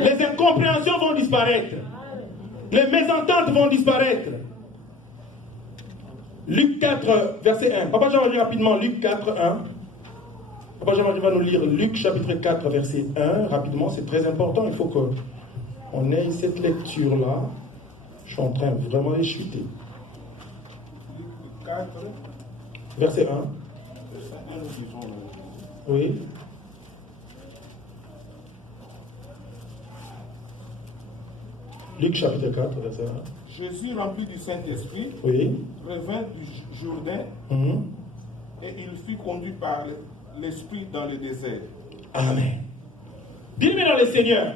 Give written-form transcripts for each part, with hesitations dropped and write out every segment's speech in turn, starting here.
Les incompréhensions vont disparaître. Les mésententes vont disparaître. Luc 4, verset 1. Papa Jean va lire rapidement Luc 4, 1. Papa Jean va nous lire Luc chapitre 4, verset 1. Rapidement, c'est très important. Il faut qu'on ait cette lecture-là. Je suis en train vraiment de chuter. Luc 4, verset 1. Oui. Luc chapitre 4, verset 1. Jésus, rempli du Saint-Esprit, Oui. revint du Jourdain et il fut conduit par l'Esprit dans le désert. Amen. Bien-aimés dans le Seigneur,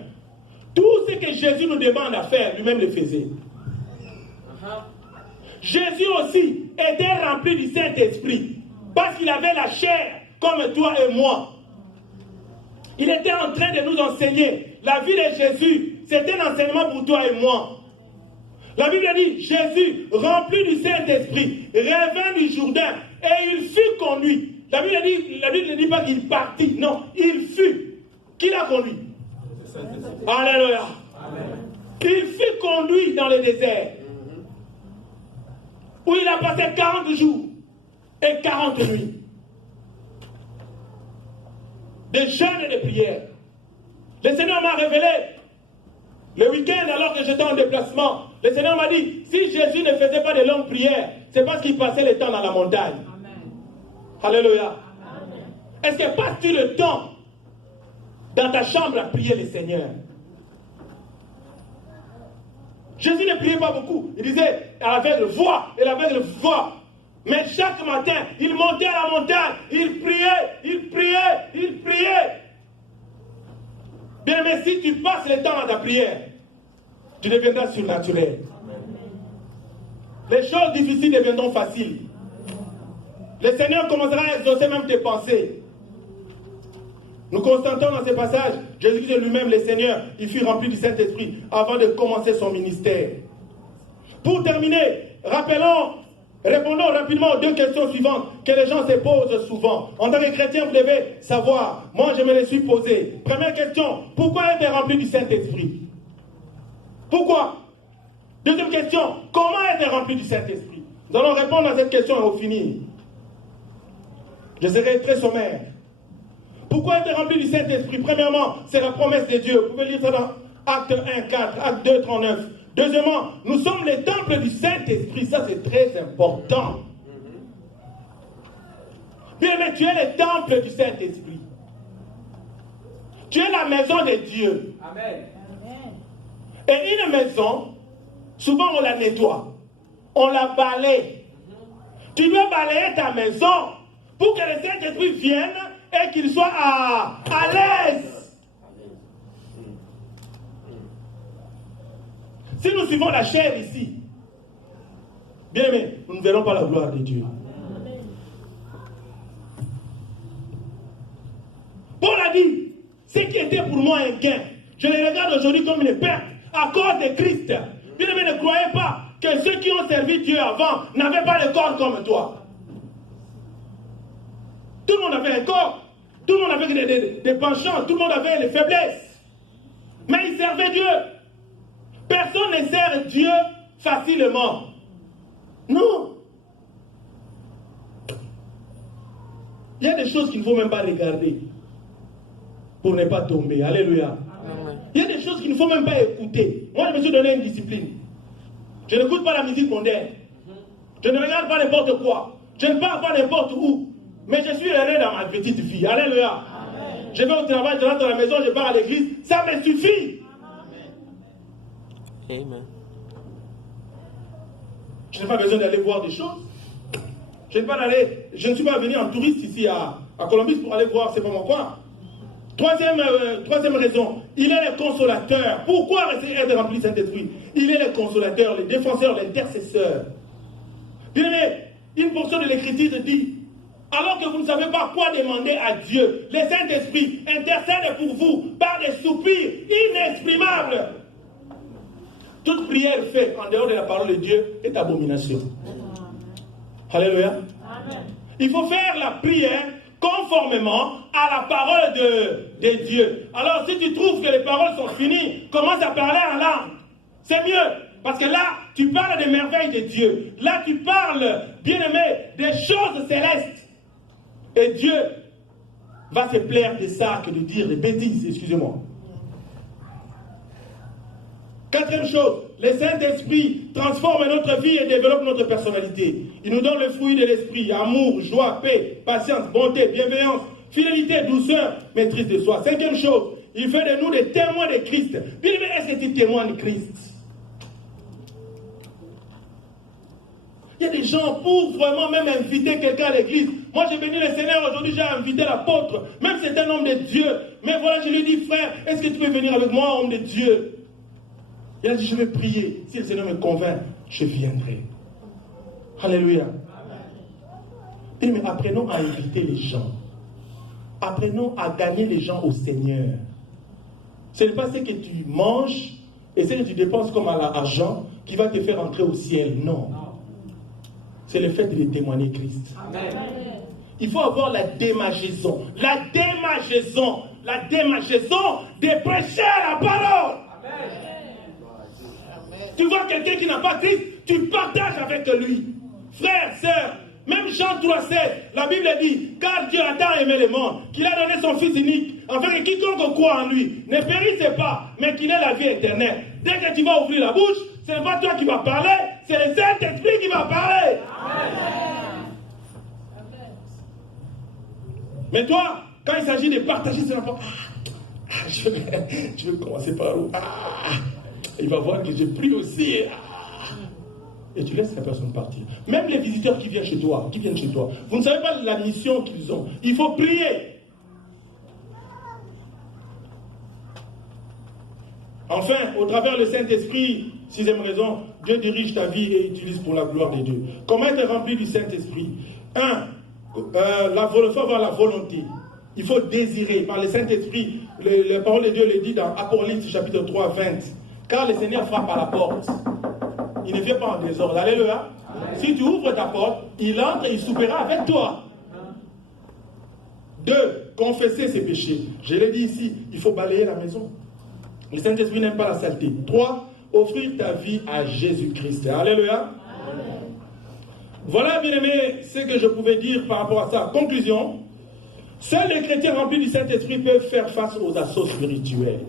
tout ce que Jésus nous demande à faire, lui-même le faisait. Jésus aussi était rempli du Saint-Esprit parce qu'il avait la chair comme toi et moi. Il était en train de nous enseigner. La vie de Jésus, c'était un enseignement pour toi et moi. La Bible dit, Jésus, rempli du Saint-Esprit, revint du Jourdain et il fut conduit. La Bible ne dit pas qu'il partit, non, il fut. Qui l'a conduit? Alléluia. Il fut conduit dans le désert où il a passé 40 jours et 40 nuits de jeûne et de prière. Le Seigneur m'a révélé le week-end, alors que j'étais en déplacement, le Seigneur m'a dit, si Jésus ne faisait pas de longues prières, c'est parce qu'il passait le temps dans la montagne. Amen. Alléluia. Amen. Est-ce que passes-tu le temps dans ta chambre à prier le Seigneur? Jésus ne priait pas beaucoup. Il disait, à l'aveugle, vois, et l'aveugle, vois. Mais chaque matin, il montait à la montagne, il priait, il priait, il priait. Bien, mais si tu passes le temps dans ta prière, tu deviendras surnaturel. Les choses difficiles deviendront faciles. Le Seigneur commencera à exaucer même tes pensées. Nous constatons dans ces passages, Jésus-Christ lui-même, le Seigneur, il fut rempli du Saint-Esprit avant de commencer son ministère. Pour terminer, répondons rapidement aux deux questions suivantes que les gens se posent souvent. En tant que chrétien, vous devez savoir. Moi, je me les suis posées. Première question, pourquoi être rempli du Saint-Esprit? Pourquoi? Deuxième question, comment être rempli du Saint-Esprit? Nous allons répondre à cette question et au finir. Je serai très sommaire. Pourquoi être rempli du Saint-Esprit? Premièrement, c'est la promesse de Dieu. Vous pouvez lire ça dans Acte 1, 4, Acte 2, 39. Deuxièmement, nous sommes les temples du Saint-Esprit. Ça, c'est très important. Bien, mais tu es le temple du Saint-Esprit. Tu es la maison de Dieu. Amen. Et une maison, souvent on la nettoie. On la balaye. Tu dois balayer ta maison pour que le Saint-Esprit vienne et qu'il soit à l'aise. Si nous suivons la chair ici, bien aimé, nous ne verrons pas la gloire de Dieu. Paul a dit, ce qui était pour moi un gain, je le regarde aujourd'hui comme une perte à cause de Christ. Bien aimé, ne croyez pas que ceux qui ont servi Dieu avant n'avaient pas le corps comme toi. Tout le monde avait un corps, tout le monde avait des penchants, tout le monde avait des faiblesses. Mais ils servaient Dieu. Personne ne sert Dieu facilement. Non. Il y a des choses qu'il ne faut même pas regarder pour ne pas tomber. Alléluia. Il y a des choses qu'il ne faut même pas écouter. Moi, je me suis donné une discipline. Je n'écoute pas la musique mondaine. Je ne regarde pas n'importe quoi. Je ne pars pas n'importe où. Mais je suis heureux dans ma petite vie. Alléluia. Amen. Je vais au travail, je rentre à la maison, je pars à l'église. Ça me suffit. Amen. Je n'ai pas besoin d'aller voir des choses. Je ne suis pas venu en touriste ici à Columbus pour aller voir, c'est pas mon coin. Troisième raison, il est le consolateur. Pourquoi être rempli de Saint-Esprit? Il est le consolateur, le défenseur, l'intercesseur. Bien aimé, une portion de l'Écriture dit, alors que vous ne savez pas quoi demander à Dieu, le Saint-Esprit intercède pour vous par des soupirs inexprimables. Toute prière faite en dehors de la parole de Dieu est abomination. Alléluia. Amen. Il faut faire la prière conformément à la parole de Dieu. Alors si tu trouves que les paroles sont finies, C'est mieux. Parce que là, tu parles des merveilles de Dieu. Là, tu parles, bien-aimé, des choses célestes. Et Dieu va se plaire de ça que de dire des bêtises, excusez-moi. Quatrième chose, le Saint-Esprit transforme notre vie et développe notre personnalité. Il nous donne le fruit de l'esprit, amour, joie, paix, patience, bonté, bienveillance, fidélité, douceur, maîtrise de soi. Cinquième chose, il fait de nous des témoins de Christ. Bien-aimé, est-ce que tu es témoin de Christ? Il y a des gens pour vraiment même inviter quelqu'un à l'église. Moi j'ai béni le Seigneur, aujourd'hui j'ai invité l'apôtre, même si c'est un homme de Dieu. Mais voilà, je lui dis, frère, est-ce que tu peux venir avec moi, homme de Dieu? Il a dit, je vais prier. Si le Seigneur me convainc, je viendrai. Alléluia. Et mais apprenons à inviter les gens. Apprenons à gagner les gens au Seigneur. Ce n'est pas ce que tu manges et ce que tu dépenses comme à l'argent qui va te faire entrer au ciel. Non. C'est le fait de témoigner Christ. Amen. Il faut avoir la démagaison. La démagaison. La démagaison de prêcher la parole. Amen. Tu vois quelqu'un qui n'a pas Christ, tu partages avec lui. Frère, sœur, même Jean 3,7, la Bible dit, car Dieu a tant aimé le monde, qu'il a donné son Fils unique, afin que quiconque croit en lui ne périsse pas, mais qu'il ait la vie éternelle. Dès que tu vas ouvrir la bouche, ce n'est pas toi qui vas parler, c'est le Saint-Esprit qui va parler. Amen. Mais toi, quand il s'agit de partager, c'est n'importe quoi. Je vais commencer par où? Il va voir que j'ai pris aussi. Et tu laisses la personne partir. Même les visiteurs qui viennent chez toi, vous ne savez pas la mission qu'ils ont. Il faut prier. Enfin, au travers du Saint-Esprit, sixième raison, Dieu dirige ta vie et utilise pour la gloire de Dieu. Comment être rempli du Saint-Esprit? Il faut avoir la volonté. Il faut désirer. Par le Saint-Esprit, la parole de Dieu le dit dans Apocalypse chapitre 3, 20. Car le Seigneur frappe à la porte. Il ne vient pas en désordre. Alléluia. Amen. Si tu ouvres ta porte, il entre et il soupera avec toi. 2. Confesser ses péchés. Je l'ai dit ici, il faut balayer la maison. Le Saint-Esprit n'aime pas la saleté. 3. Offrir ta vie à Jésus-Christ. Alléluia. Amen. Voilà, bien aimé, ce que je pouvais dire par rapport à ça. Conclusion. Seuls les chrétiens remplis du Saint-Esprit peuvent faire face aux assauts spirituels.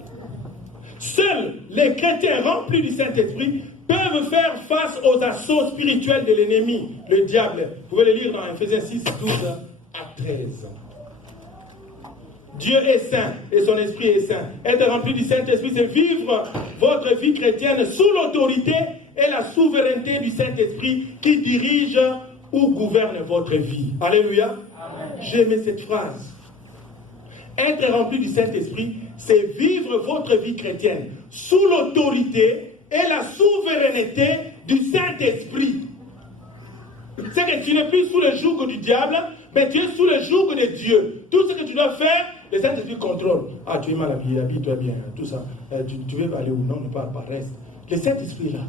Seuls les chrétiens remplis du Saint-Esprit peuvent faire face aux assauts spirituels de l'ennemi, le diable. Vous pouvez le lire dans Ephésiens 6, 12 à 13. Dieu est saint et son esprit est saint. Être rempli du Saint-Esprit, c'est vivre votre vie chrétienne sous l'autorité et la souveraineté du Saint-Esprit qui dirige ou gouverne votre vie. Alléluia. J'ai aimé cette phrase. Être rempli du Saint-Esprit, c'est vivre votre vie chrétienne sous l'autorité et la souveraineté du Saint-Esprit. C'est que tu n'es plus sous le joug du diable, mais tu es sous le joug de Dieu. Tout ce que tu dois faire, le Saint-Esprit contrôle. Ah, tu es mal habillé, habille-toi bien, tout ça. Tu veux aller où? Non, ne pas apparaître. Le Saint-Esprit là,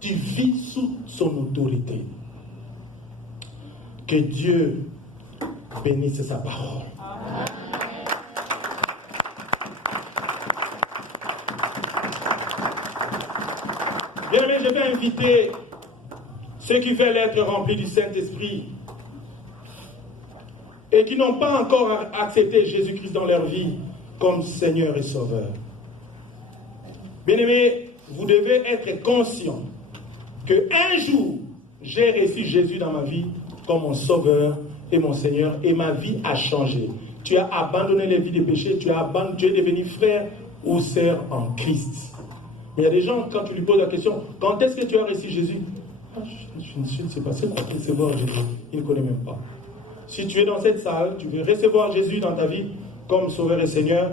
tu vis sous son autorité. Que Dieu bénisse sa parole. Bien aimé, je vais inviter ceux qui veulent être remplis du Saint-Esprit et qui n'ont pas encore accepté Jésus-Christ dans leur vie comme Seigneur et Sauveur. Bien aimé, vous devez être conscient qu'un jour, j'ai reçu Jésus dans ma vie comme mon Sauveur et mon Seigneur, et ma vie a changé. Tu as abandonné les vies de péché, tu es devenu frère ou sœur en Christ. Mais il y a des gens, quand tu lui poses la question, quand est-ce que tu as reçu Jésus? Je ne sais pas, c'est quoi recevoir Jésus? Il ne connaît même pas. Si tu es dans cette salle, tu veux recevoir Jésus dans ta vie comme Sauveur et Seigneur,